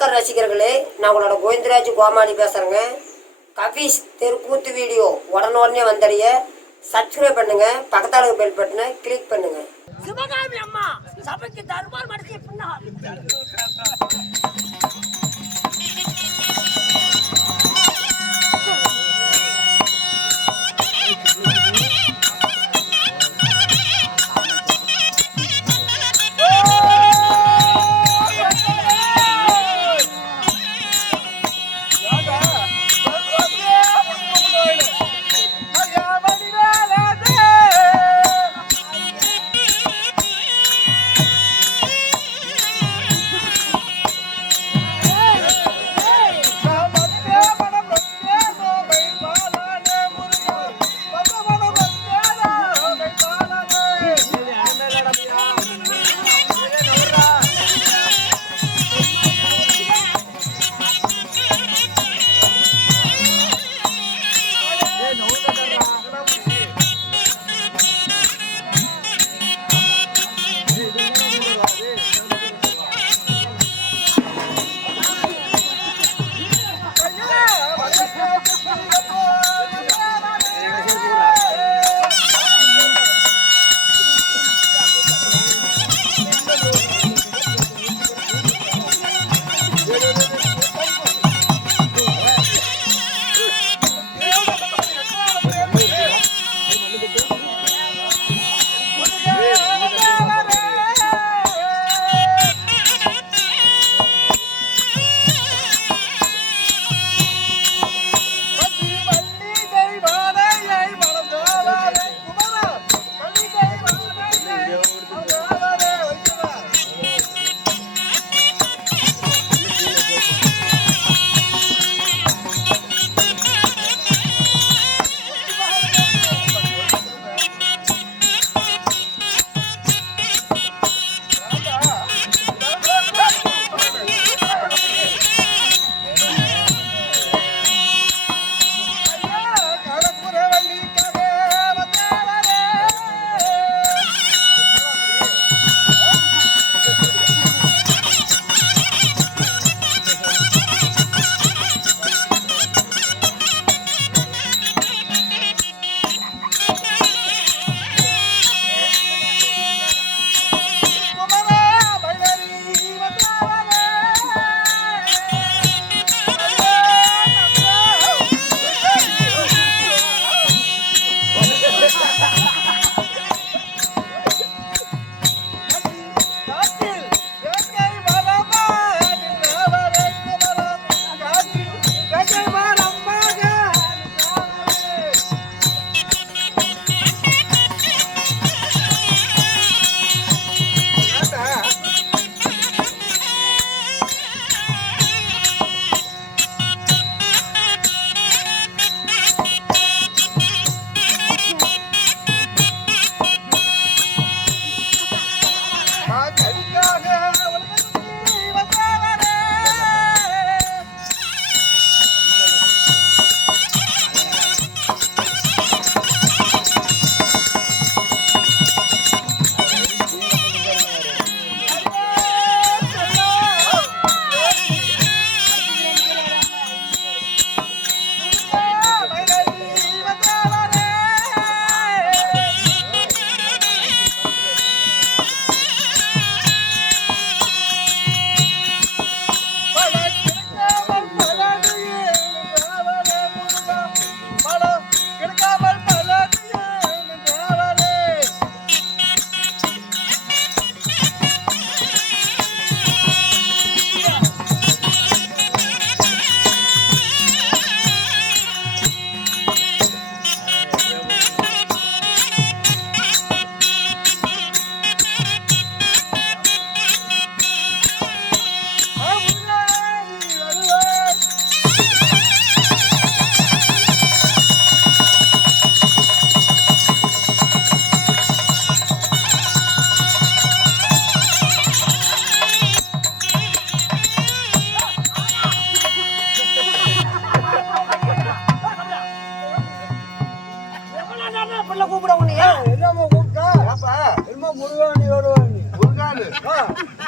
ரசிகர்களே, நான் உங்களோட கோவிந்தராஜ் கோமாளி பேசுறேங்க. கபீஸ் தெருக்கூத்து வீடியோ உடனே வந்தடைய சப்ஸ்கிரைப் பண்ணுங்க, பக்கத்தால பெல் பட்டனை கிளிக் பண்ணுங்க. சிவகாமி அம்மா சபைக்கு தர்பார் மடக்கி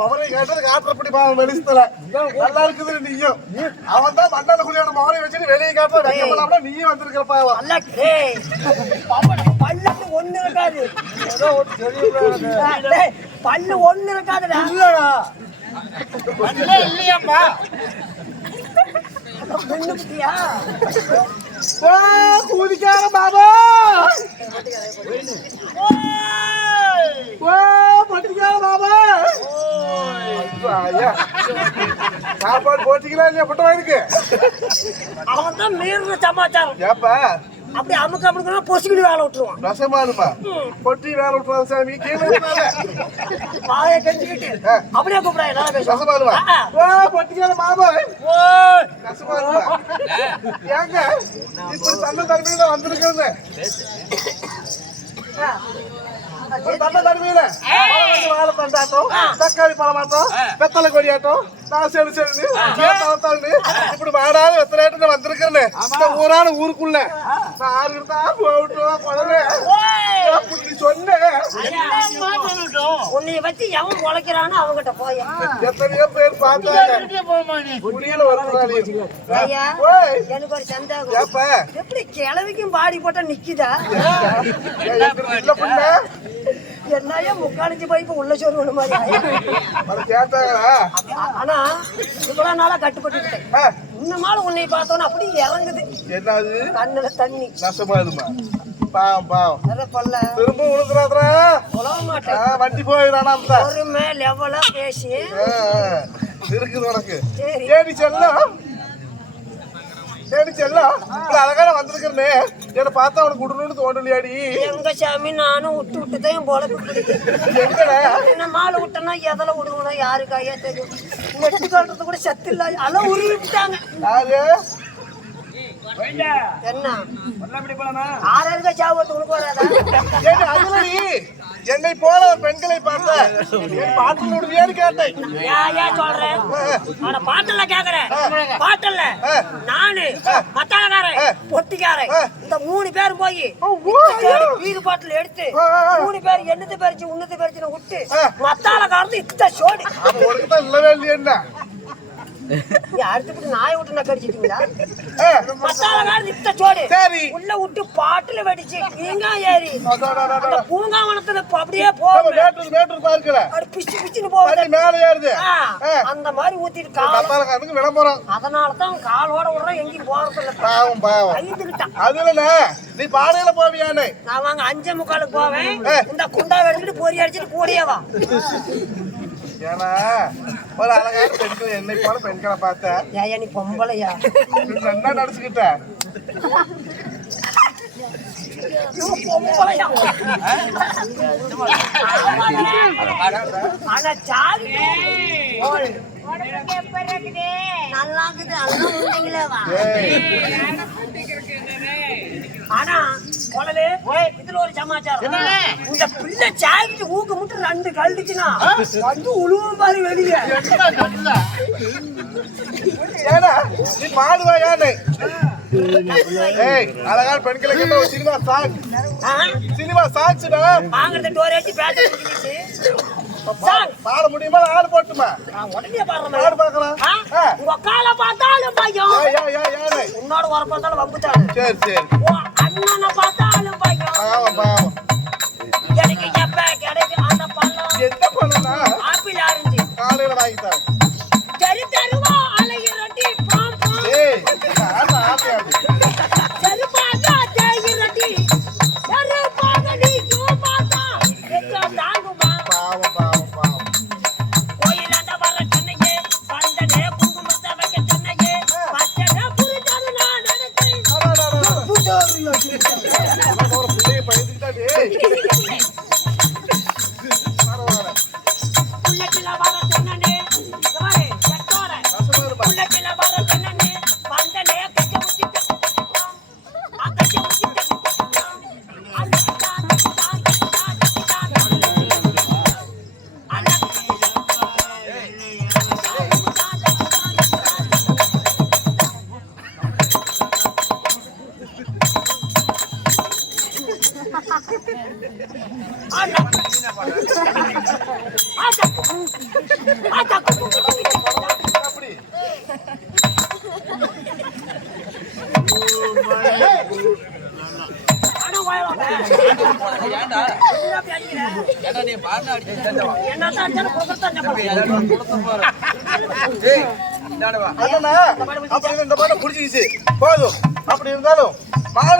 மவரை கேட்டதுக்கு ஆத்திரப்படி பாவம் வெளிச்சல நல்லா இருக்குது நீயும் அவன் தான் மண்ணல குடியான மவரை வச்சுட்டு வெளியே காட்டுற வெக்கப்படாம நீயும் வந்திருக்கிறப்பா அல்ல பல்லு ஒண்ணு இருக்காது ஏதோ ஒரு தெரியும் டேய், பல்லு ஒண்ணு இருக்காதுடா இல்லடா இல்லையாப்பா பின்னுக்கிட்டியா கூதிக்கார பாபா பட்டிக்கார பாபா சாப்பாடு போட்டிங்களா இல்லையா பட்ட வயதுக்கு அவன் தான் மீறின சமாச்சாரம் ஏப்பா அப்படி அமுக்கணும் பொசுக்கிட்டு வேலை விட்டுருவான் ரசமானுமா பொட்டி வேலை விட்டுறாங்க சாமி கீழே வாயை கெஞ்சிக்கிட்டு அப்படியே கூப்பிடாது நல்லா பேசுவான் ரசமானுமா பொட்டிக்கார பாபா ரசமானுமா ஏங்க இப்படி தன்ன தன்மையில வந்திருக்கிறது ஒரு தன்ன தன்மையில வாழை தண்டாட்டம் தக்காளி பழமாட்டம் வெத்தலை கொடியாட்டம் நான் செடு செடு தளத்தாண்டு இப்படி வாடாத வெத்தலையாட்டம் வந்திருக்கிறேன்னு இந்த ஊரான ஊருக்குள்ள நான் ஆறுகிறதா போட்டோம் குழந்தை அப்படி சொன்னேன் உன்னைய வச்சு எவன் உழைக்கிறான்னு அவங்கிட்ட போய் எத்தனையோ பேர் பார்த்தாங்க முடியல வருகிறாளே ஐயா எனக்கு ஒரு சந்தேகம் ஏப்பா எப்படி கிழவிக்கும் பாடி போட்டா நிக்குதா இல்ல பண்ண என்னையா முக்காலிச்சு போய் இப்ப உள்ள சொல்லுவ மாதிரி அதை கேட்டாங்களா ஆனா இவ்வளவு நாளா கட்டுப்பட்டுக்கிட்டேன் இன்னமாலும் உன்னை பார்த்தோன்னா அப்படி இறங்குது என்னது கண்ணுல தண்ணி நசமாதுமா பாவம் பாவம் அதை கொல்ல திரும்ப உழுதுறாதா உழவ மாட்டேன் வண்டி போயிடானா பொறுமை லெவலா பேசி இருக்குது உனக்கு சரி ஏடி செல்லம் ஏடி செல்லம் இப்படி அழகான வந்திருக்கிறனே என்ன பார்த்தா உனக்கு விடணும்னு தோண்டலையாடி எங்க சாமி நானும் விட்டு விட்டுதான் போல எங்கடா என்ன மாலை விட்டனா எதில் விடுவோம் யாருக்காயா தெரியும் நெட்டு கட்டுறது கூட சத்து இல்ல அதெல்லாம் உருவி விட்டாங்க யாரு என்ன ஆறாருக்கா சாவத்து உனக்கு வராதா ஏடி அதுலடி என்னை போல ஒரு பெண்களை பார்த்தேன் என் பாட்டில் விடுவியான்னு கேட்டேன் ஏன் சொல்றேன் ஆனா பாட்டல்ல கேக்குறேன் பாட்டல்ல நானு மத்தாளக்காரன் பொட்டிக்காரன் இந்த 3 பேரும் போய் வீடு பாட்டில் எடுத்து 3 பேர் என்னது பறிச்சு உன்னது பறிச்சுன்னு விட்டு மத்தாளக்காரன் இத்த சோடி உனக்கு தான் இல்லவே இல்லையே என்ன அடுத்து நாயை விட்டு நான் கடிச்சிட்டீங்களா மத்தாளக்காரன் இத்த சோடி சரி உள்ள விட்டு பாட்டுல வெடிச்சு நீங்க ஏறி அந்த பூங்காவனத்துல அப்படியே போகும் வேட்டூர் பார்க்கல அது பிச்சு பிச்சுன்னு போகுது மேல ஏறுது அந்த மாதிரி ஊத்திட்டு கால் கத்தாலக்காரனுக்கு விட போறான் அதனாலதான் காலோட விடுறோம் எங்கேயும் போறது இல்ல பாவம் பாவம் ஐந்துக்கிட்டான் அதுல நீ பாடையில போவியானே நான் வாங்க 5:45 போவேன் இந்த குண்டா எடுத்துட்டு பொறி அடிச்சுட்டு கூடயே வா ஏன்னா ஒரு அழகான பெண்கள் என்னை போல பெண்களை பார்த்தேன் ஏயா நீ பொம்பளையா என்ன நடிச்சுக்கிட்ட பொம்பளையா ஆனா சாதி நல்லா இருக்குது நல்லா உண்டீங்களே வா ஆனா கொலலே இதுல ஒரு சமாச்சாரம் இந்த பிள்ளை சாய்க்கு ஊக்க மட்டும் 2 கழட்டுச்சுன்னா வந்து உழுவும் பாரு வெளியே ஏடா நீ பாடுவா யானே ஏய் அழகான பெண்களை கிட்ட ஒரு சினிமா சாங்ஸ்டா வாங்குறது டோர் அடிச்சு பேட்டை முடிஞ்சிச்சு பாட முடியுமா ஆள் போட்டுமா உடனே பாடுறேன் பாடு பார்க்கலாம் உங்க காலை பார்த்தாலும் பையன் உன்னோட வர பார்த்தாலும் வம்புத்தாங்க சரி சரி அண்ணனை பார்த்தாலும் பையன் பாவம் பாவம் எனக்கு எப்ப கிடைக்கும் அந்த பழம் என்ன பண்ணனா ஆப்பிள் ஆரஞ்சு காலையில வாங்கி தரேன் சரி தருவா அலையிரட்டி பாம்பா ஏய் ஆமா ஆப்பிள் சரி பாத்தா தேயிரட்டி சரி பாத்தா நீ பார்த்தா எங்க தாங்குமா பாவம் பாவம் பாவம் கோயிலாண்ட வர சொன்னீங்க பந்தனே குங்குமத்தை வைக்க சொன்னீங்க பச்சனை புரிஞ்சாலும் நான் நினைச்சேன் ஒரு பிள்ளையை பயந்துக்கிட்டா டேய் புள்ளக்கில வர சொன்னனே பாரு செட்டோர புள்ளக்கில வர சொன்னனே பந்தனே கச்ச ஊத்திட்டு கச்ச ஊத்திட்டு ஆனா வாயில ஏன்டா என்ன பேசிக்கிற? ஏன்டா நீ பாருடா அடிச்சு தந்தவா என்னதான் அடிச்சாலும் கொடுக்கத்தான் சம்பளம். கொடுத்து போற ஏய் இந்தாடா வா அண்ணா அப்படி இந்த பாட்டை புடிச்சிக்கிச்சு போதும். அப்படி இருந்தாலும்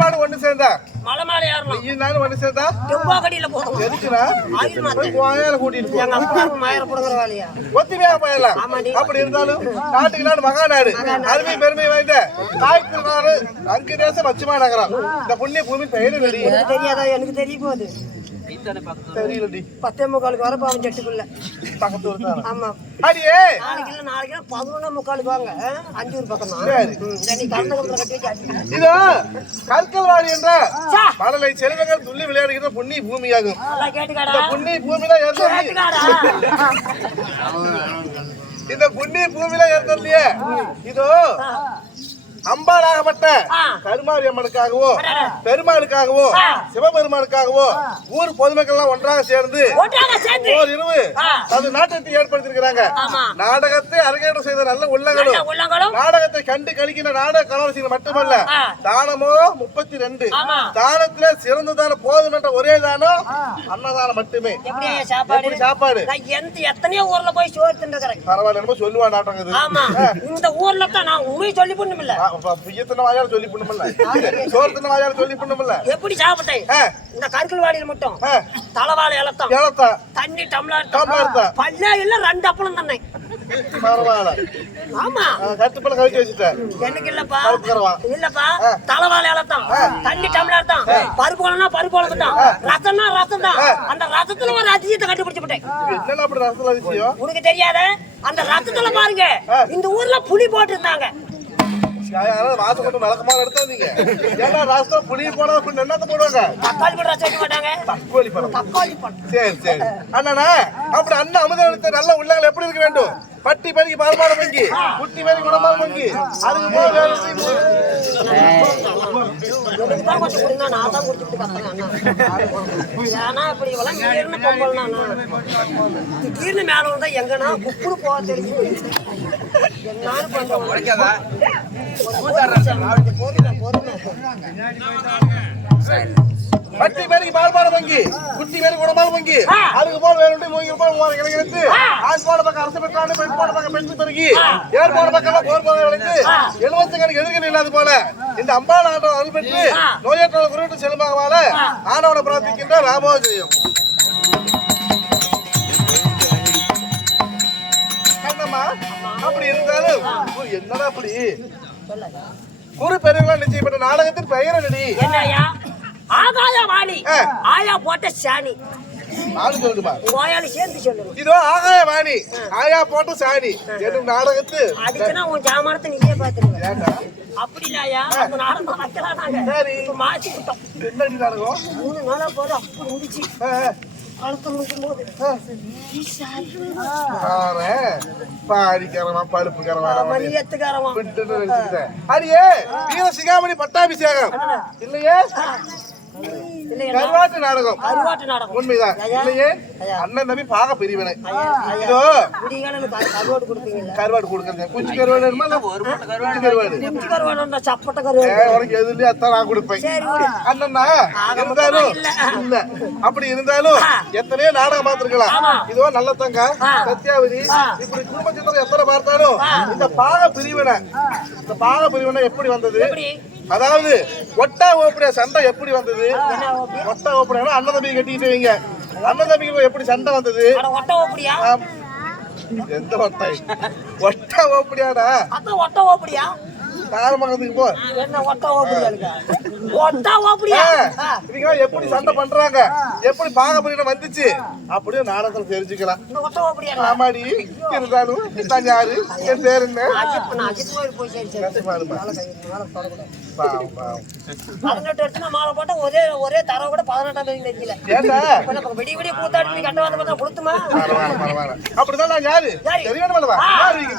மாடு ஒண்ணு சேர்ந்தா மலை மேல ஏறணும். நீ ஒண்ணு சேர்ந்தா டெம்போ கடியில போகணும். எதுக்குடா ஆயில் மாத்து. போய் கோயில கூட்டிட்டு போ. எங்க அப்பா மயிர புடுங்குற வேலையா? ஒத்துமையா போயிடலாம். அப்படி இருந்தாலும் நாட்டுக்கு நாடு மகா நாடு அருமை பெருமை வாய்ந்த தாய்க்கு நாடு அங்கு தேசம் பச்சிமா நகரம் இந்த புண்ணிய பூமி பெயரு நடி எனக்கு தெரியாதா? எனக்கு தெரிய போகுது. தெரியலடி 10:45 வர பாவம் செட்டுக்குள்ள. பக்கத்து ஊர் தான். ஆமா. அடியே நாளைக்கு 11:45 வாங்க. 5 ஊர் பக்கம் தான். சரி. நீ கலந்தகம்ல கட்டி வச்சு அடிக்க. இதோ கற்கல்வாடி என்ற சா. மழலை செல்வங்கள் துள்ளி விளையாடுகிற புண்ணிய பூமியாகும். நல்லா கேட்டுக்காடா. இந்த புண்ணிய பூமியில ஏற்கனவே கேட்டுக்காடா. இந்த புண்ணிய பூமியில ஏற்கனவே இதோ அம்பாளாகப்பட்ட கருமாரி அம்மனுக்காகவோ பெருமாளுக்காகவோ சிவபெருமானுக்காகவோ ஊர் பொதுமக்கள் எல்லாம் ஒன்றாக சேர்ந்து ஒன்றாக சேர்ந்து ஓர் இரவு அது நாட்டத்தை ஏற்படுத்திருக்கிறாங்க. ஆமா. நாடகத்தை அரங்கேற்றம் செய்த நல்ல உள்ளங்களும் உள்ளங்களும் நாடகத்தை கண்டு கழிக்கின்ற நாடக கலாரசிகள் மட்டுமல்ல தானமோ 32 ஆமா. தானத்துல சிறந்ததான போதும் என்ற ஒரே தானம் அன்னதானம் மட்டுமே. எப்படியா சாப்பாடு? எப்படி சாப்பாடு? நான் எத்தனையோ ஊர்ல போய் சோறு தின்னுக்கிறேன். பரவாயில்ல என்னமோ சொல்லுவா நாட்டம் இது. ஆமா. இந்த ஊர்ல தான் நான் உண்மையை சொல்லி பண்ணுமில்ல. புய்யத்தின வாயால சொல்லி பண்ணுமில்ல சோர்த்தின வாயால சொல்லி பண்ணுமில்ல. எப்படி சாப்பிட்டேன்? இந்த கற்கல்வாடியில மட்டும் தலைவாழை இலத்தம் ஏலத்தா தண்ணி டம்ளர் டம்ளர் தான். பல்லே இல்ல 2 அப்பளம் தண்ணி. பரவாயில்ல ஆமா. கட்டுப்பல கழிச்சு வச்சுட்டேன். எனக்கு இல்லப்பா. பருப்புக்கறவா இல்லப்பா. தலைவாழை இலத்தம் தண்ணி டம்ளர் தான். பருப்பு குழம்புனா பருப்பு குழம்பு தான். ரசம்னா ரசம் தான். அந்த ரசத்துல ஒரு அதிசயத்தை கண்டுபிடிச்சு விட்டேன். என்னடா அப்படி ரசத்துல அதிசயம்? உனக்கு தெரியாத அந்த ரசத்துல பாருங்க இந்த ஊர்ல புளி போட்டிருந்தாங்க. யாராவது வாசம் கொண்டு விளக்கமா எடுத்தாதீங்க. ஏன்னா ரசம் புளி போட என்னத்த போடுவாங்க? தக்காளி போட்டு ரசம் வைக்க மாட்டாங்க. தக்காளி பழம். தக்காளி போட்டு. சரி அண்ணா அப்படி அண்ணன் அமுதத்தை நல்ல உள்ளங்கள் எப்படி இருக்க வேண்டும்? பட்டி பெருகி பால்பாடு மங்கி குட்டி பெருகி குணமால் மங்கி அதுக்கு போக எனக்கு தான் கொஞ்சம் கொடுங்க, நான் தான் கொடுத்துட்டு கத்துறேன் அண்ணா. ஏன்னா இப்படி இவெல்லாம் திடீர்னு பொம்பல்னா திடீர்னு மேல வந்தா எங்கன்னா குப்புடு போக தெரிஞ்சு என்னான்னு பண்றோம். பட்டி பெருகி பால்பாடு மங்கி குட்டி பெருகி குணமால் மங்கி அதுக்கு போக வேறு மூங்கி போய் கிடைக்கிறது. ஆண் போன பக்கம் அரசு பெற்றாண்டு பெண் போன பக்கம் பெண் பெருகி ஏர் போன பக்கம் போர் போக விளைந்து 70 கணக்கு எதிர்கணி இல்லாத போல இந்த அம்பாள் ஆண்டவன் அருள் பெற்று நோயற்ற குறிப்பிட்டு செல்வமாக ஆண்டவனை பிரார்த்திக்கின்ற ராமோஜயம். கண்ணம்மா அப்படி இருந்தாலும் என்னடா அப்படி குரு பெரியவங்களா நிச்சயப்பட்ட நாடகத்தின் பெயர் என்னடி? என்னையா ஆகாய வாணி ஆயா போட்ட சாணி நானும் சொல்லுமா கோயாலி சேர்ந்து சொல்லணும். இதோ ஆகாய வாணி ஆயா போட்ட சாணி என்னும் நாடகத்து அதுக்குன்னா உன் ஜாமானத்தை நீயே பாத்துருவேன். ஏண்டா அப்படி இல்லையா அந்த நாடகம் வைக்கலாம். நாங்க சரி இப்ப மாற்றி விட்டோம். என்னடி நாடகம்? 3 நாளா போது அப்படி முடிச்சு கழுத்து முடிக்கும் போது பாடிக்கிறவா பழுப்புக்கிறவா மணியத்துக்காரவா அடியே வீர சிகாமணி பட்டாபிஷேகம் இல்லையே கருவாட்டு நாடகம். கருவாட்டு நாடகம் உண்மைதான் இல்லையே அண்ணன் தம்பி பாக பிரிவினை. இதோ கருவாடு கொடுப்பீங்களா? கருவாடு கொடுக்கறது குச்சி கருவாடு குச்சி கருவாடு குச்சி கருவாடு சப்பட்ட கருவாடு உனக்கு எதுலயே அத்தான் நான் கொடுப்பேன். சரி அண்ணன்னா இருந்தாலும் இல்ல அப்படி இருந்தாலும் எத்தனையோ நாடகம் பார்த்திருக்கலாம். இதோ நல்ல தங்க சத்யாவதி இப்படி குடும்ப சித்திரம் எத்தனை பார்த்தாலும் இந்த பாக பிரிவினை எப்படி வந்தது? அதாவது ஒட்டா ஓப்படியா சண்டை எப்படி வந்தது? ஒட்டா ஓப்படியா அண்ணன் தம்பி கட்டிக்கிட்டு வைங்க. அண்ணன் தம்பிக்கு எப்படி சண்டை வந்தது? ஒட்ட ஓப்படியா? எந்த ஒட்டை? ஒட்டா ஓப்படியாடா? அதான் ஒட்ட ஓப்படியா? காரமங்கலத்துக்கு போ. என்ன ஒட்ட ஓப்படியா? ஒட்ட ஓப்படியா? இவங்க எப்படி சண்டை பண்றாங்க, எப்படி பாகப்பிரிவினை வந்துச்சு அப்படியே நாடகத்துல தெரிஞ்சுக்கலாம். ஒட்ட ஓப்படியா? ஆமாடி இருந்தாலும் நான் யாரு என் பேர் என்ன? அஜித் கோயில் போய் சரி சரி 18 வருஷமா மாலை போட்டா ஒரே தர கூட 18ஆம் தேதி தெரியல. ஏண்டா விடிய விடிய கூத்தாடி கண்ட வந்து கொடுத்துமா? அப்படிதான் நான் யாரு தெரியணும்.